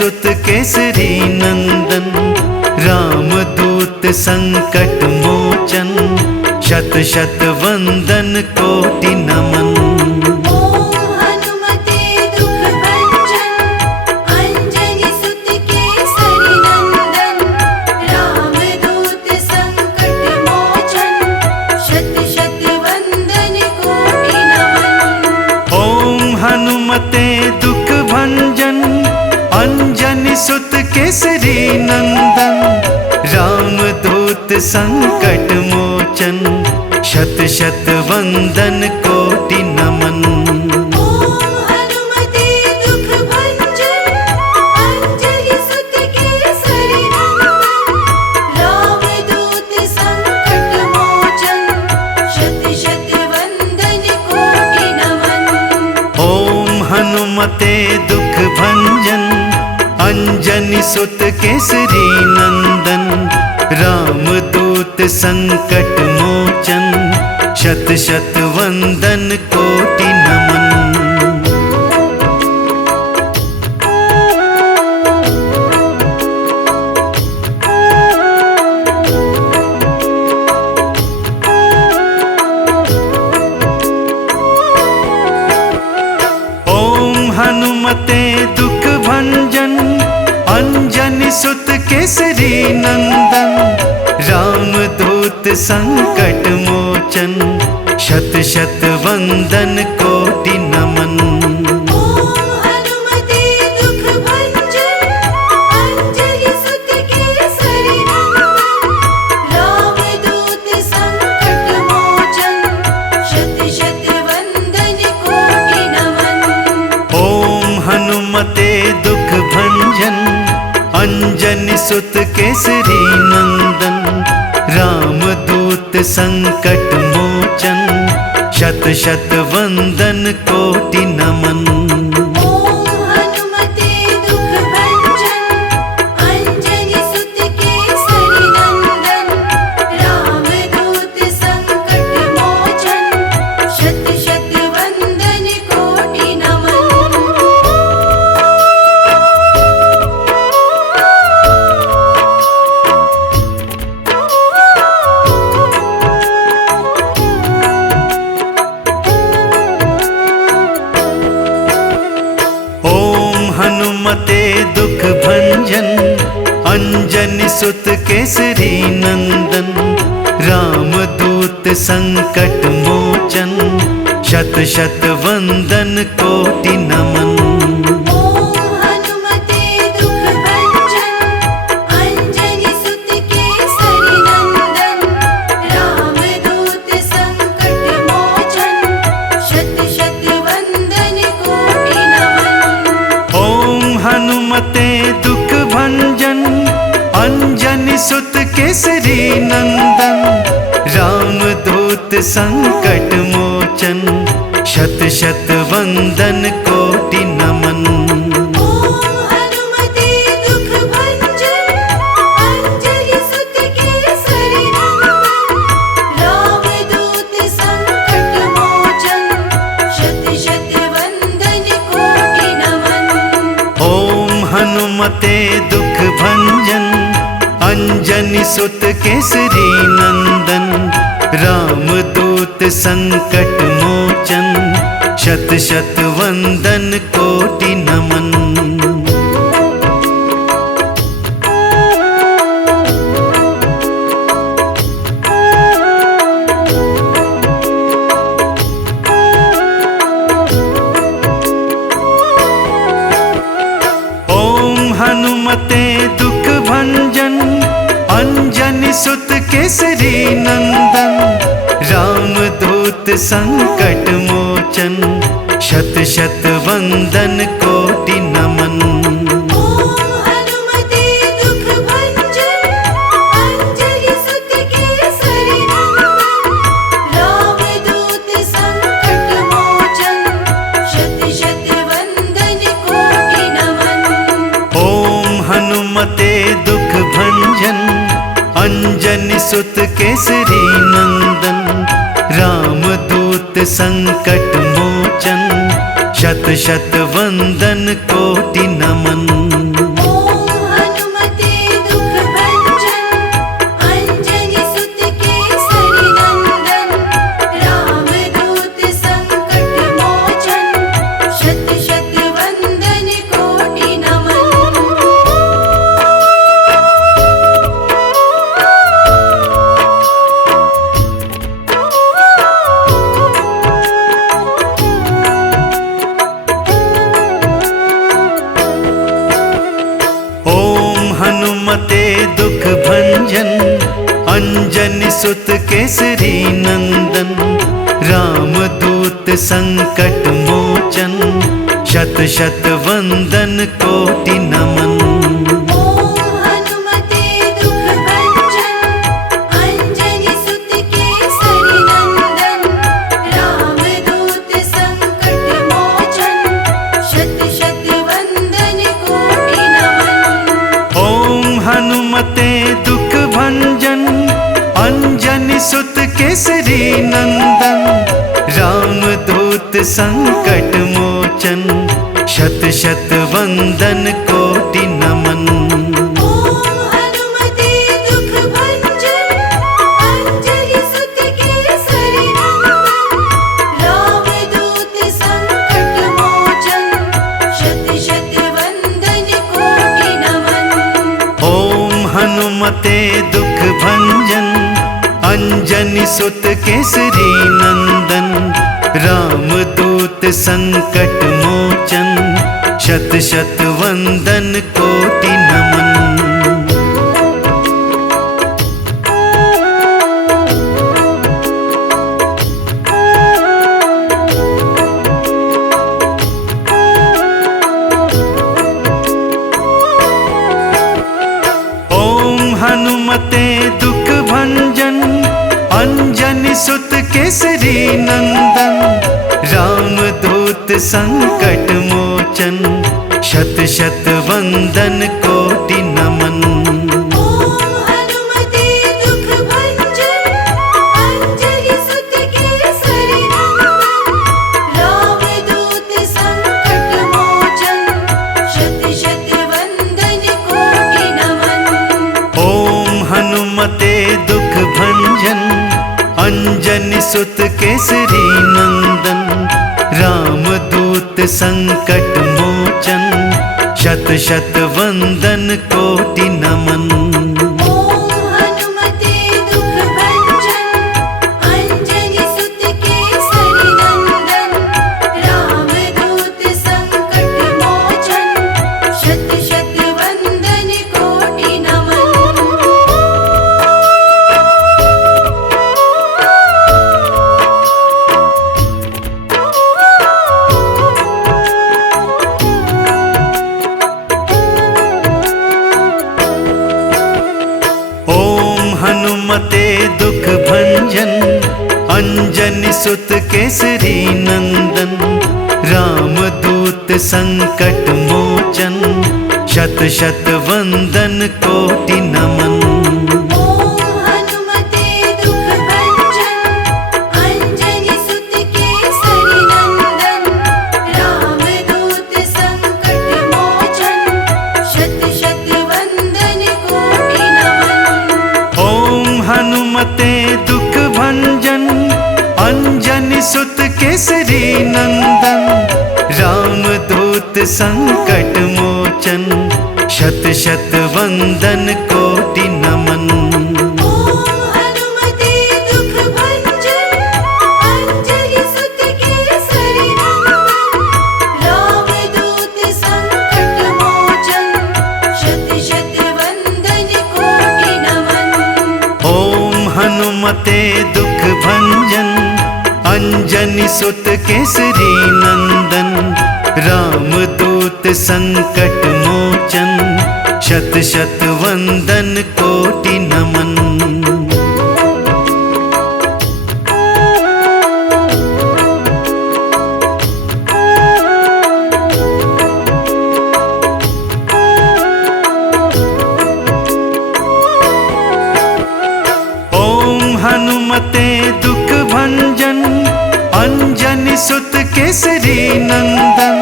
सुत केसरी नंदन, रामदूत संकट मोचन, शत शत वंदन कोटि नमन। दुख भंजन अंजनी सुत केसरी नंदन, रामदूत संकट मोचन, शत शत वंदन कोटि नमन। हनुमते दुख भंजन अंजनी सुत केसरी नंदन, रामदूत संकट मोचन, शत शत वंदन कोटि नमन। हनुमते दुख भंजन अंजनी सुत केसरी नंदन, रामदूत संकट मोचन, शत शत वंदन कोटि नमन। हनुमते दुख भंजन अंजनी सुत केसरी नंदन, रामदूत संकट मोचन, शत शत वंदन कोटि नमन। हनुमते दुख भंजन अंजनी सुत केसरी नंदन, रामदूत संकट मोचन, शत शत वंदन कोटि नमन। हनुमते दुख भंजन अंजनी सुत केसरी नंदन, रामदूत संकट मोचन, शत शत वंदन कोटि नमन। हनुमते दुख भंजन अंजनी सुत केसरी नंदन, रामदूत संकट मोचन, शत शत वंदन कोटि नमन। हनुमते दुख भंजन अंजनी सुत केसरी नंदन, रामदूत संकट मोचन, शत शत वंदन कोटि नमन। हनुमते दुख भंजन अंजनी सुत केसरी नंदन, रामदूत संकट मोचन, शत शत वंदन कोटि नमन। सुत केसरी नंदन, रामदूत संकट मोचन, शत शत वंदन कोटि नमन। दुख भंजन अंजनी सुत केसरी नंदन, रामदूत संकट मोचन, शत शत वंदन कोटि नमन। हनुमते दुख भंजन अंजनी सुत केसरी नंदन, रामदूत संकट मोचन, शत शत वंदन कोटि नमन। हनुमते दुख भंजन अंजनी सुत केसरी नंदन, रामदूत संकट मोचन, शत शत वंदन कोटि नमन। हनुमते दुख भंजन अंजनी सुत केसरी नंदन, रामदूत संकट मोचन, शत शत वंदन कोटि नमन। हनुमते दुख भंजन अंजनी सुत केसरी नंदन, रामदूत संकट मोचन, शत शत वंदन कोटि नमन। हनुमते दुख भंजन अंजनी सुत केसरी नंदन, रामदूत संकट मोचन, शत शत वंदन कोटि नमन। हनुमते दुख भंजन अंजनी सुत केसरी नंदन, रामदूत संकट मोचन, शत शत वंदन कोटि नमन। हनुमते दुख भंजन अंजनी सुत केसरी नंदन,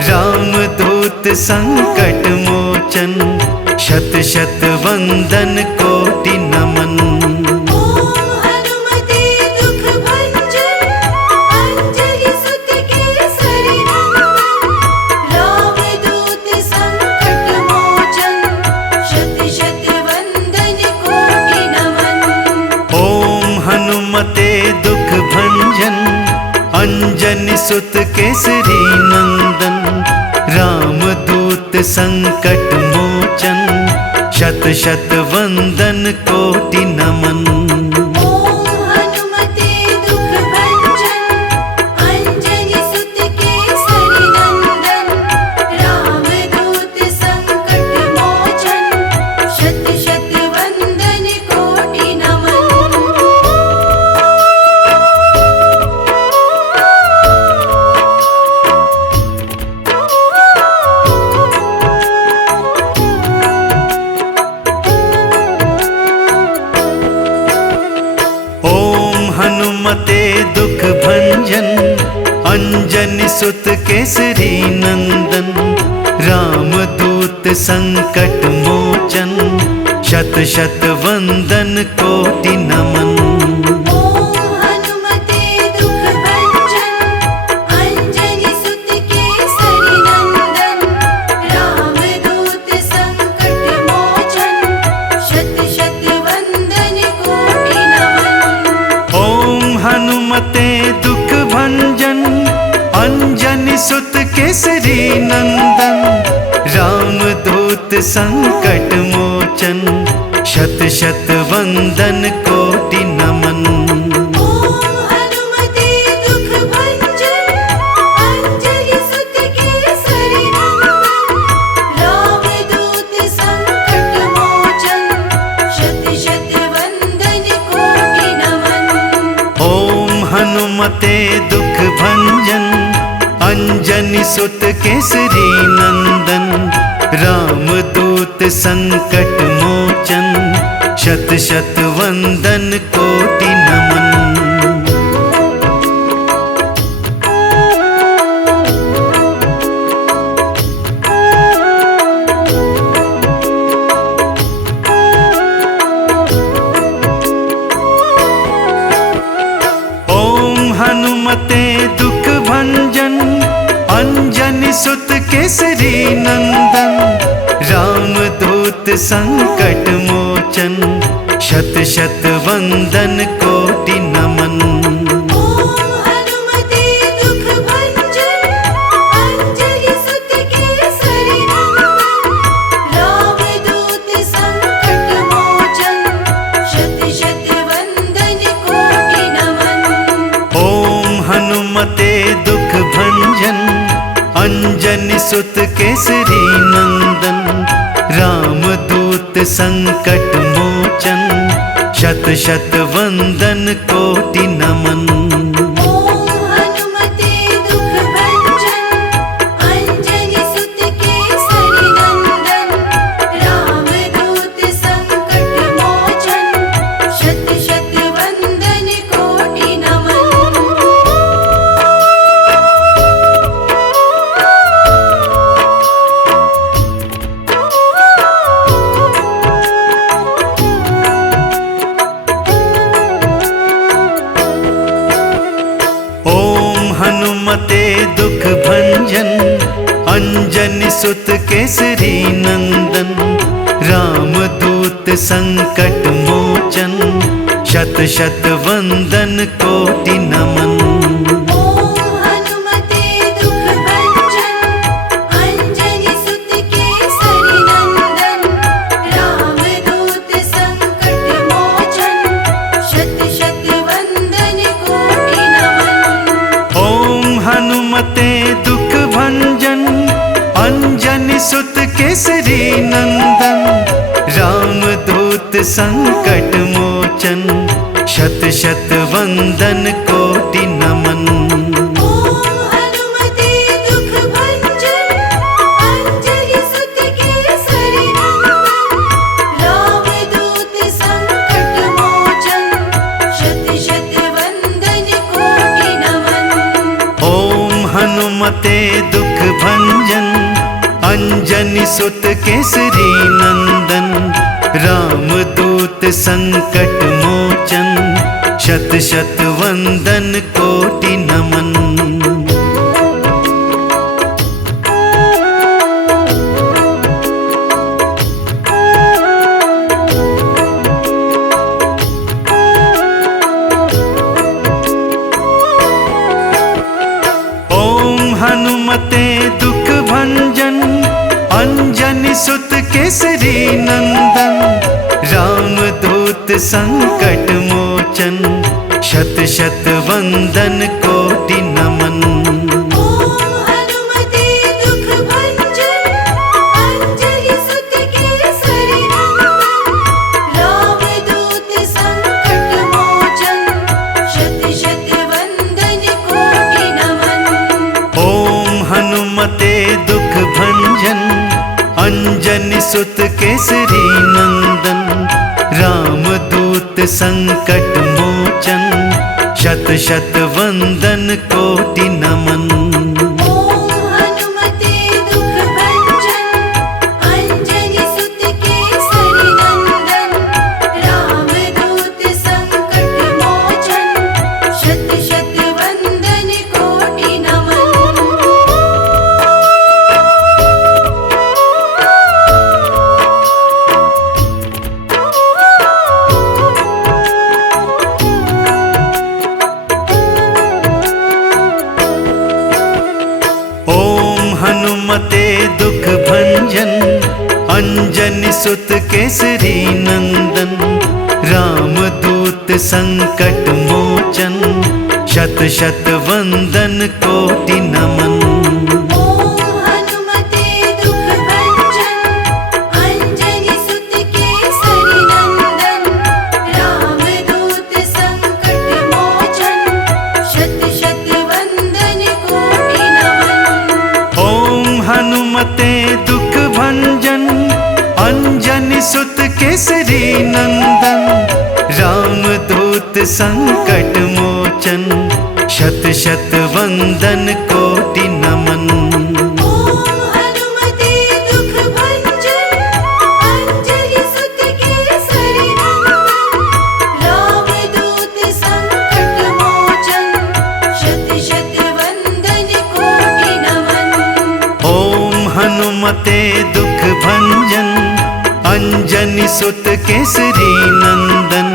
रामदूत संकट मोचन, शत शत वंदन कोटि नमन। हनुमते दुख भंजन अंजनी सुत केसरी नंदन, रामदूत संकट मोचन, शत शत वंदन कोटि नमन। अंजनी सुत केसरी नंदन, रामदूत संकट मोचन, शत शत वंदन कोटि नमन। ओम हनुमते दुख भंजन, अंजनी सुत केसरी नंदन, रामदूत संकट मोचन, शत शत वंदन कोटि नमन। ओम हनुमते दुख भंजन, अंजनी सुत केसरी नंदन, रामदूत संकट मोचन, शत शत वंदन कोटि नमन। ओम हनुमते दुख भंजन, अंजनी सुत केसरी नंदन, रामदूत संकट मोचन, शत शत वंदन कोटि नमन। ओम हनुमते दुख भंजन, अंजनी सुत केसरी नंदन, रामदूत संकट मोचन, शत शत वंदन कोटि नमन। ओम हनुमते दुख भंजन, अंजनी सुत केसरी नंदन, रामदूत संकट मोचन, शत शत वंदन कोटि नमन। ओम हनुमते दुख भंजन, अंजनी सुत केसरी नंदन, रामदूत संकट मोचन, शत शत वंदन कोटि नमन। ओम हनुमते दुख भंजन, अंजनी सुत केसरी नंदन, रामदूत संकट मोचन, शत शत वंदन कोटि नमन। ओम हनुमते दुख भंजन, अंजनी सुत केसरी नंदन, रामदूत संकट मोचन, शत शत वंदन कोटि नमन। ओम हनुमते दुख भंजन, अंजनी सुत केसरी नंदन, रामदूत संकट मोचन, शत शत वंदन कोटि नमन। ओम हनुमते दुख भंजन, अंजनी सुत केसरी नंदन, रामदूत संकट मोचन, शत शत वंदन कोटि नमन। ओम हनुमते दुख भंजन, अंजनी सुत केसरी नंदन, रामदूत संकट मोचन, शत शत वंदन कोटि नमन। ओम हनुमते दुख भंजन, अंजनी सुत केसरी नंदन, रामदूत संकट मोचन, शत शत वंदन कोटि नमन। ओम हनुमते दुख भंजन, अंजनी सुत केसरी नंदन, रामदूत संकट मोचन, शत शत वंदन कोटि नमन। ओम हनुमते दुख भंजन, अंजनी सुत केसरी नंदन, रामदूत संकट मोचन, शत शत वंदन कोटि नमन। ओम हनुमते दुख भंजन, अंजनी सुत केसरी नंदन, रामदूत संकट मोचन, शत शत वंदन कोटि नमन। ओम हनुमते दुख भंजन, अंजनी सुत केसरी नंदन, रामदूत संकट मोचन, शत शत वंदन कोटि नमन। अंजनी सुत केसरी नंदन, रामदूत संकट मोचन, शत शत वंदन कोटि नमन। ओम हनुमते दुख भंजन, अंजनी सुत केसरी नंदन, रामदूत संकट मोचन, शत शत वंदन कोटि नमन। ओम हनुमते दुख भंजन, अंजनी सुत केसरी नंदन, रामदूत संकट मोचन, शत शत वंदन कोटि नमन। ओम हनुमते दुख भंजन, अंजनी सुत केसरी नंदन, रामदूत संकट मोचन, शत शत वंदन कोटि नमन। ओम हनुमते दुख भंजन, अंजनी सुत केसरी नंदन,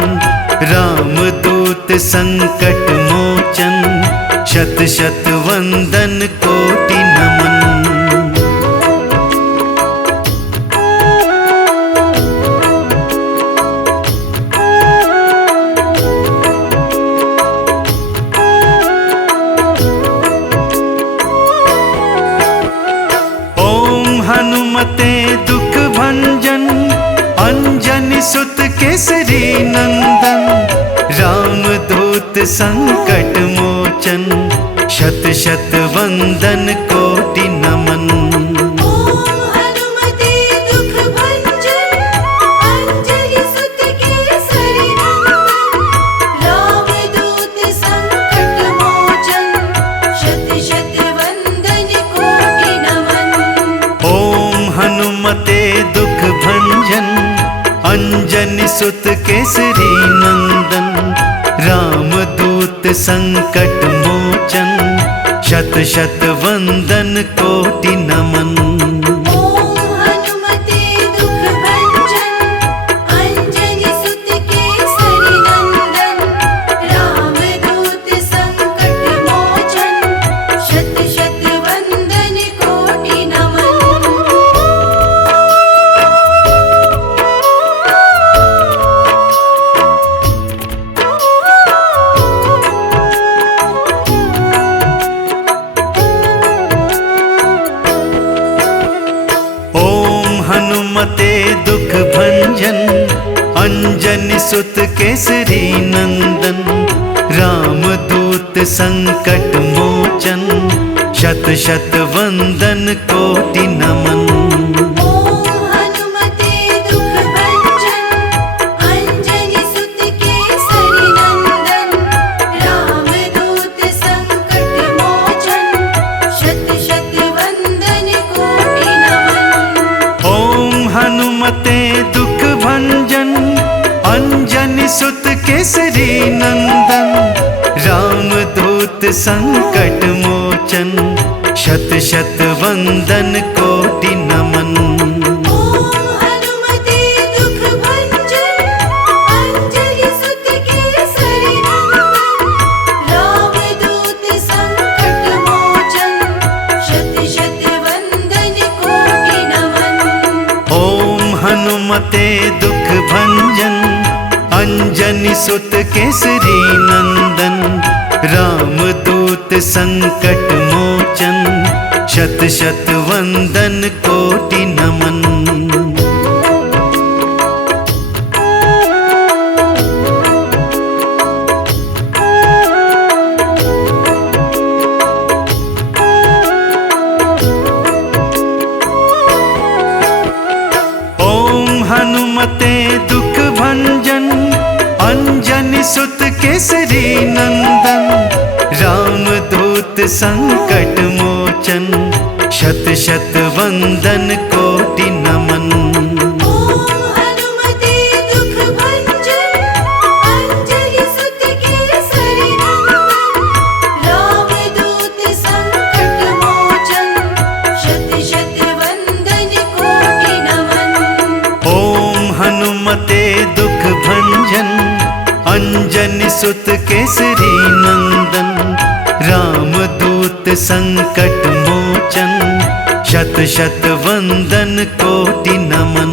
रामदूत संकट मोचन, शत शत वंदन कोटि नमन। ओम हनुमते दुख भंजन, अंजनी सुत केसरी नंदन, रामदूत संकट मोचन, शत शत वंदन कोटि नमन। ओम हनुमते दुख भंजन, अंजनी सुत केसरी नंदन, रामदूत संकट मोचन, शत शत वंदन कोटि नमन। ओम हनुमते दुख भंजन, अंजनी सुत केसरी नंदन, रामदूत संकट मोचन, शत शत वंदन कोटि नमन। ओम हनुमते दुख भंजन, अंजनी सुत केसरी नंदन, रामदूत संकट मोचन, शत शत वंदन कोटि नमन। ओम हनुमते दुख भंजन, अंजनी सुत केसरी नंदन, रामदूत संकट मोचन, शत शत वंदन कोटि नमन। ओम हनुमते दुख भंजन, अंजनी सुत केसरी नंदन, रामदूत संकट मोचन, शत शत वंदन कोटि नमन। ओम हनुमते दुख भंजन, अंजनी सुत केसरी नंदन, रामदूत संकट मोचन, शत शत वंदन कोटि नमन। ओम हनुमते दुख भंजन, अंजनी सुत केसरी नंदन, रामदूत संकट मोचन, शत शत वंदन कोटि नमन। ओम हनुमते दुख भंजन, अंजनी सुत केसरी नंदन, रामदूत संकट मोचन, शत शत वंदन कोटि नमन। ओम हनुमते दुख भंजन, अंजनी सुत केसरी नंदन, रामदूत संकट मोचन, शत शत वंदन कोटि नमन। ओम हनुमते दुख भंजन, अंजनी सुत केसरी नंदन, रामदूत संकट मोचन, शत शत वंदन कोटि नमन। ओम हनुमते दुख भंजन, अंजनी सुत केसरी नंदन, रामदूत संकट मोचन, शत शत वंदन कोटि नमन।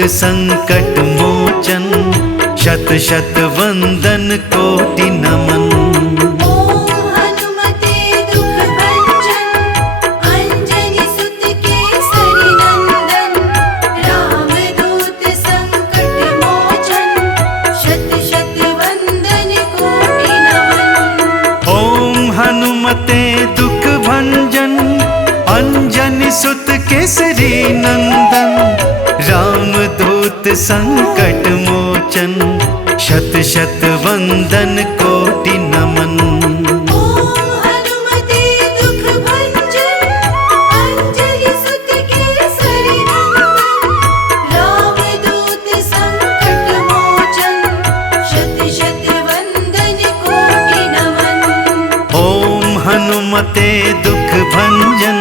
रामदूत संकट मोचन, शत शत वंदन कोटि नमन। ओम हनुमते दुख भंजन, अंजनी सुत केसरी नंदन। रामदूत संकट मोचन, शत शत वंदन कोटि नमन। ओम हनुमते दुख भंजन, अंजनी सुत केसरी नंदन। रामदूत संकट मोचन, शत शत वंदन कोटि नमन। ओम हनुमते दुख भंजन, अंजनी सुत केसरी नंदन। रामदूत संकट मोचन, शत शत वंदन कोटि नमन। ओम हनुमते दुख भंजन,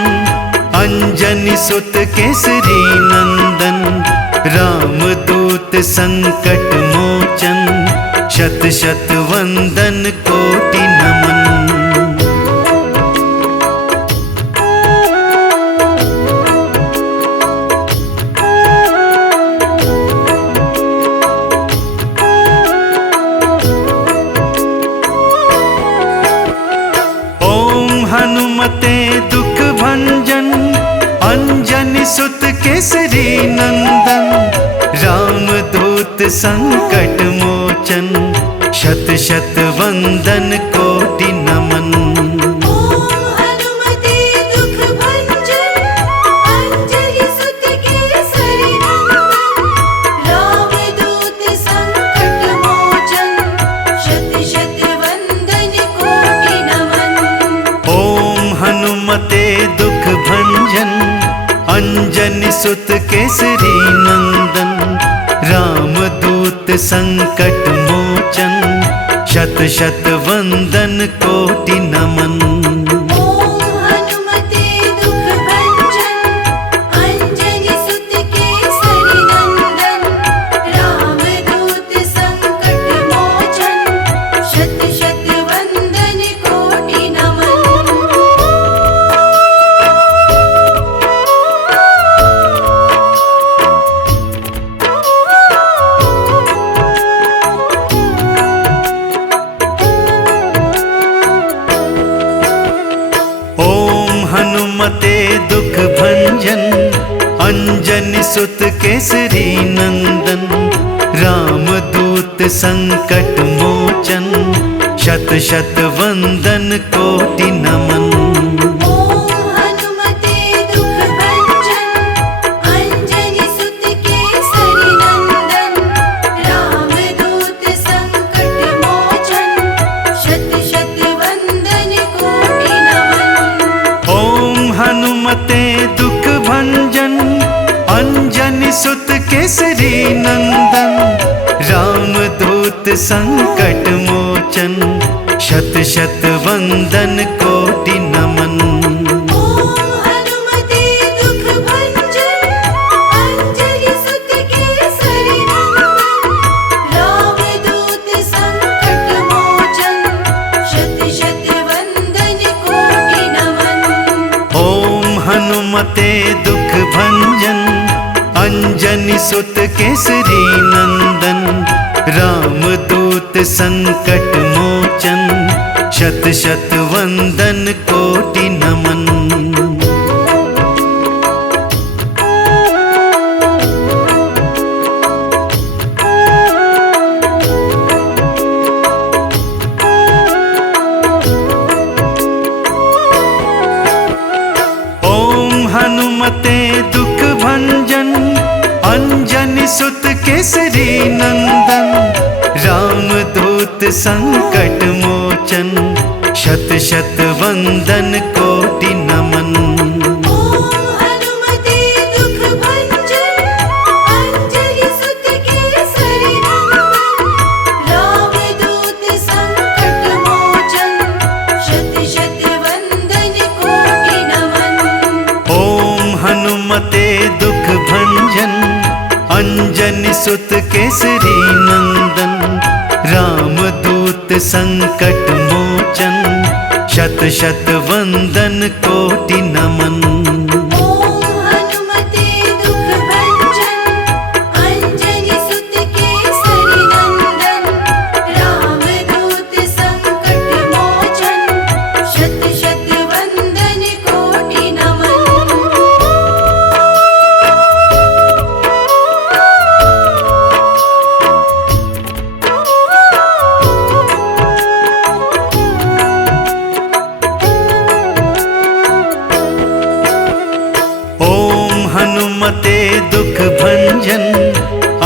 अंजनी सुत केसरी नंदन। रामदूत संकट मोचन, शत शत वंदन कोटि नमन। ओम हनुमते दुख भंजन, अंजनी सुत केसरी नंदन। रामदूत संकट मोचन, शत शत वंदन कोटि नमन। ओम हनुमते दुख भंजन, अंजनी सुत केसरी नंदन। रामदूत संकट मोचन, शत शत वंदन कोटि नमन। ओम हनुमते दुख भंजन, अंजनी सुत केसरी नंदन। रामदूत संकट मोचन, शत शत वंदन कोटि नमन। ओम हनुमते दुख भंजन, अंजनी सुत केसरी नंदन। रामदूत संकट मोचन, शत शत वंदन कोटि नमन। ओम हनुमते दुख भंजन, अंजनी सुत केसरी नंदन। रामदूत संकट मोचन, शत शत वंदन कोटि नमन। ओम हनुमते दुख भंजन, अंजनी सुत केसरी नंदन। रामदूत संकट मोचन, शत शत वंदन कोटि नमन। ओम हनुमते दुख भंजन, अंजनी सुत केसरी नंदन। रामदूत संकट मोचन, शत शत वंदन कोटि नमन। ओम हनुमते दुख भंजन, अंजनी सुत केसरी नंदन। रामदूत संकट मोचन, शत शत वंदन कोटि नमन। ओम हनुमते दुख भंजन, अंजनी सुत केसरी नंदन। रामदूत संकट मोचन, शत शत वंदन कोटि नमन। ओम हनुमते दुख भंजन, अंजनी सुत केसरी नंदन। रामदूत संकट मोचन, शत शत वंदन कोटि नमन। ओम हनुमते दुख भंजन, अंजनी सुत केसरी नंदन। रामदूत संकट मोचन, शत शत वंदन कोटि नमन। ओम हनुमते दुख भंजन, अंजनी सुत केसरी नंदन। रामदूत संकट मोचन, शत शत वंदन कोटि नमन। ओम हनुमते दुख भंजन,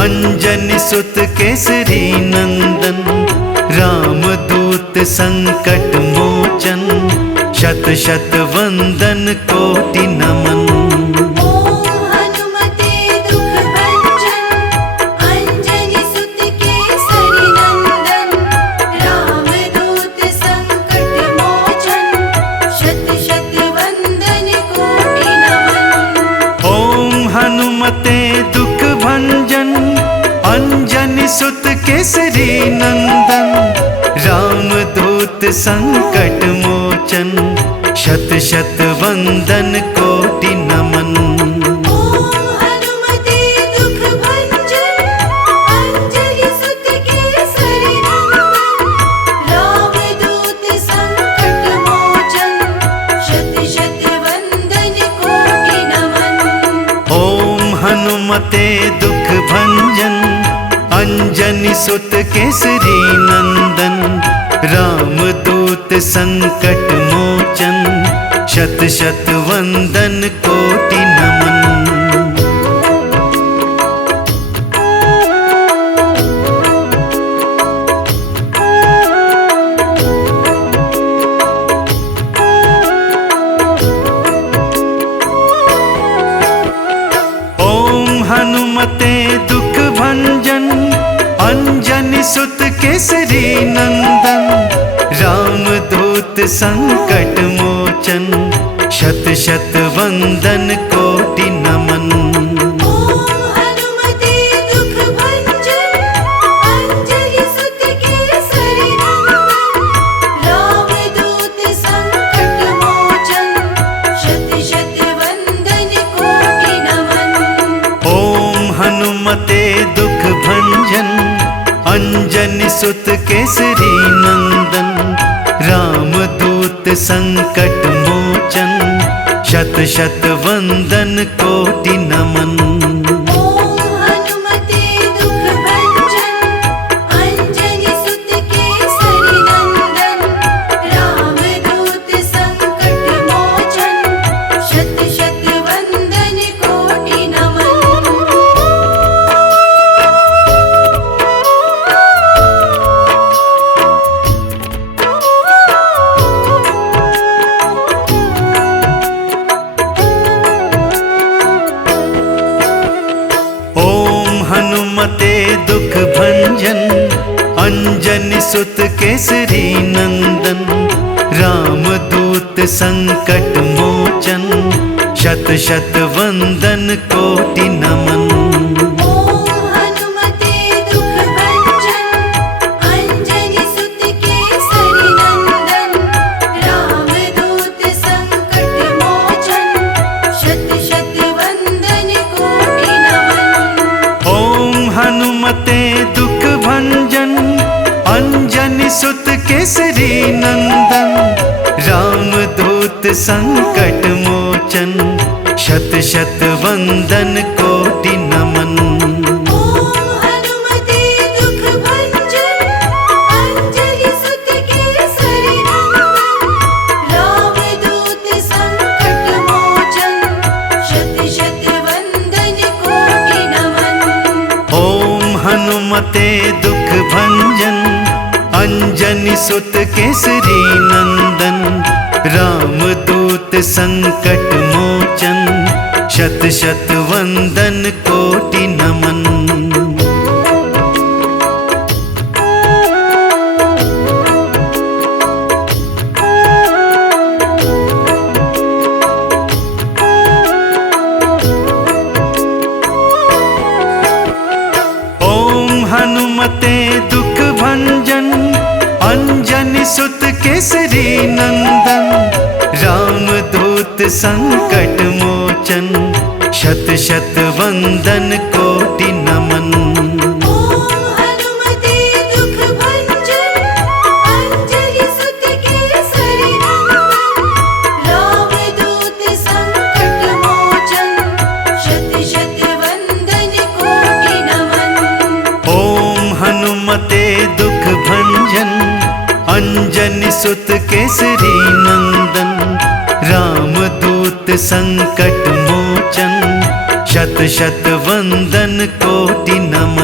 अंजनी सुत केसरी नंदन, रामदूत संकट मोचन, शत शत वंदन कोटि नमन। ओम हनुमते दुख भंजन, अंजनी सुत केसरी नंदन, रामदूत संकट मोचन, शत शत वंदन कोटि नमन। ओम हनुमते दुख भंजन, अंजनी सुत केसरी नंदन, रामदूत संकट मोचन, शत शत वंदन कोटि नमन। ओम हनुमते दुख भंजन, अंजनी सुत केसरी नंदन, रामदूत संकट मोचन, शत शत वंदन कोटि नमन। ओम हनुमते दुख भंजन, अंजनी सुत केसरी नंदन, रामदूत संकट मोचन, शत शत वंदन कोटि नमन। ओम हनुमते दुख भंजन, अंजनी सुत केसरी नंदन, रामदूत संकट मोचन, शत शत वंदन कोटि नमन। ओम हनुमते दुख भंजन, अंजनी सुत केसरी नंदन, रामदूत संकट मोचन, शत शत वंदन कोटि नमन। ओम हनुमते दुख भंजन, अंजनी सुत केसरी नंदन, रामदूत संकट मोचन, शत शत वंदन कोटि नमन। ओम हनुमते दुख भंजन, अंजनी सुत केसरी नंदन, रामदूत संकट मोचन, शत शत वंदन कोटि नमन। ओम हनुमते दुख भंजन, अंजनी सुत केसरी नंदन, रामदूत संकट मोचन, शत शत वंदन कोटि नमन। ओम हनुमते दुख भंजन, अंजनी सुत केसरी नंदन, रामदूत संकट मोचन, शत शत वंदन कोटि नमन। ओम हनुमते दुख भंजन, अंजनी सुत केसरी नंदन, रामदूत संकट मोचन, शत शत वंदन कोटि नमन। ओम हनुमते दुख भंजन, अंजनी सुत केसरी नंदन, रामदूत संकट मोचन, शत शत वंदन कोटि नमन। ओम हनुमते दुख भंजन, अंजनी सुत केसरी नंदन, रामदूत संकट मोचन, शत शत वंदन कोटि नमन। ओम हनुमते दुख भंजन, अंजनी सुत केसरी नंदन, रामदूत संकट मोचन, शत शत वंदन कोटि नमन। ओम हनुमते दुख भंजन, अंजनी सुत केसरी नंदन, रामदूत संकट मोचन, शत शत वंदन कोटि नमन। ओम हनुमते दुख भंजन, अंजनी सुत केसरी नंदन, रामदूत संकट मोचन, शत शत वंदन कोटि नमन।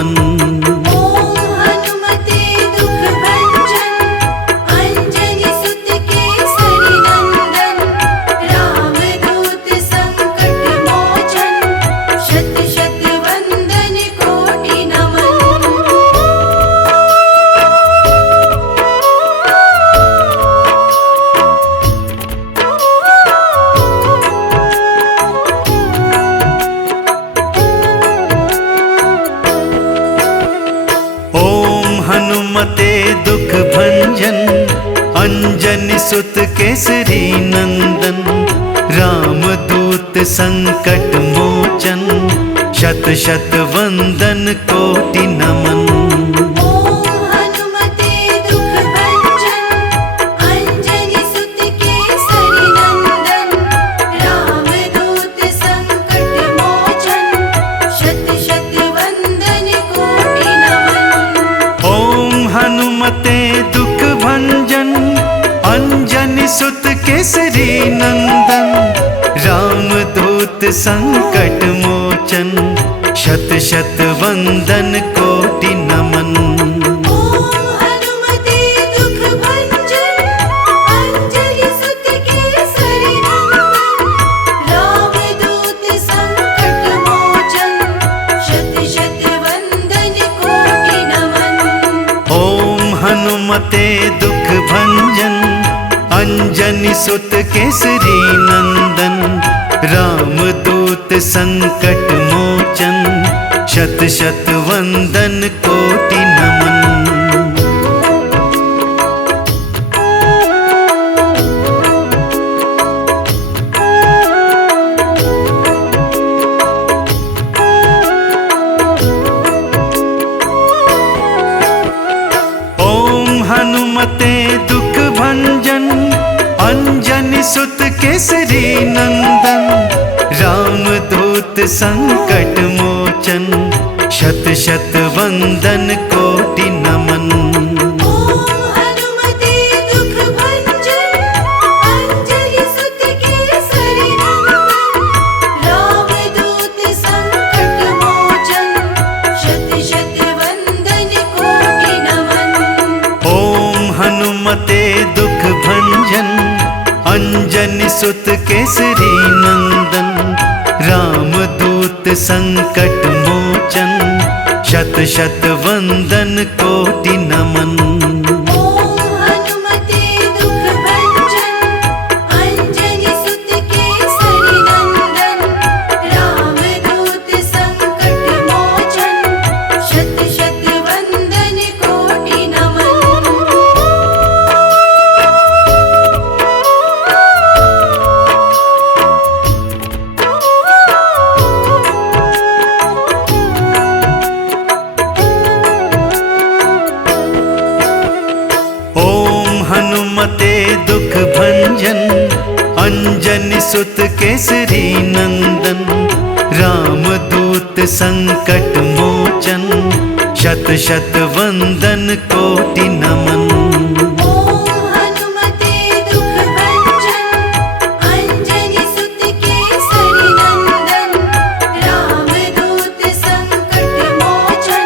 हनुमते दुख भंजन, अंजनी सुत केसरी नंदन। रामदूत संकट मोचन, शत शत वंदन कोटि नमन। ओम हनुमते दुख भंजन, अंजनी सुत केसरी नंदन। रामदूत संकट मोचन, शत शत वंदन कोटि नमन। ओम हनुमते दुख भंजन, अंजनी सुत केसरी नंदन। रामदूत संकट मोचन, शत शत वंदन कोटि नमन। ओम हनुमते दुख भंजन, अंजनी सुत केसरी नंदन। रामदूत संकट मोचन, शत शत वंदन कोटि नमन। ओम हनुमते दुख भंजन, अंजनी सुत केसरी नंदन। रामदूत संकट मोचन, शत शत वंदन कोटि नमन। ओम हनुमते दुख भंजन, अंजनी सुत केसरी नंदन। रामदूत संकट मोचन, शत शत वंदन कोटि नमन। ओम हनुमते दुख भंजन, अंजनी सुत केसरी नंदन। रामदूत संकट मोचन, शत शत वंदन कोटि नमन। ओम हनुमते दुख भंजन, अंजनी सुत केसरी नंदन। रामदूत संकट मोचन, शत शत वंदन कोटि नमन। ओम हनुमते दुख भंजन, अंजनी सुत केसरी नंदन। रामदूत संकट मोचन, शत शत वंदन कोटि नमन। ओम हनुमते दुख भंजन, अंजनी सुत केसरी नंदन। रामदूत संकट मोचन, शत शत वंदन कोटि नमन। ओम हनुमते दुख भंजन, अंजनी सुत केसरी नंदन। रामदूत संकट मोचन,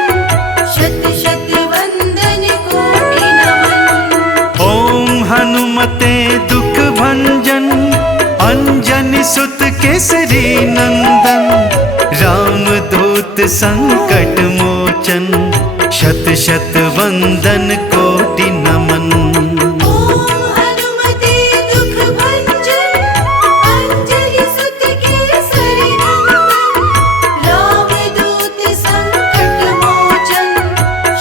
शत शत वंदन कोटि नमन। ओम हनुमते दुख भंजन, अंजनी सुत केसरी नंदन। रामदूत संकट मोचन, शत शत वंदन कोटि नमन। ओम हनुमते दुख भंजन, अंजनी सुत केसरी नंदन। रामदूत संकट मोचन,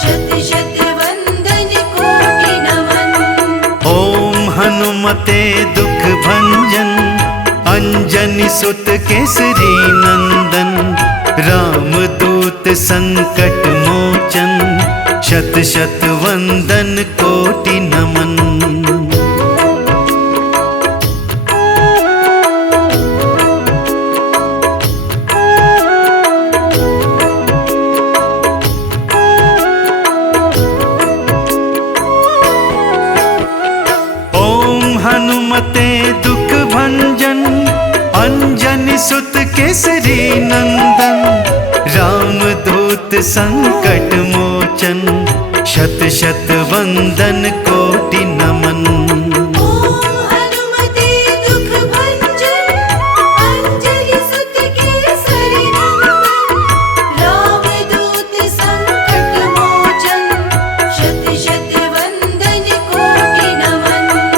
शत शत वंदन कोटि नमन। ओम हनुमते दुख भंजन, अंजनी सुत केसरी नंदन। रामदूत संकट मोचन, शत शत वंदन कोटि नमन। ओम हनुमते दुख भंजन, अंजनी सुत केसरी नंदन। रामदूत संकट मोचन, शत शत वंदन को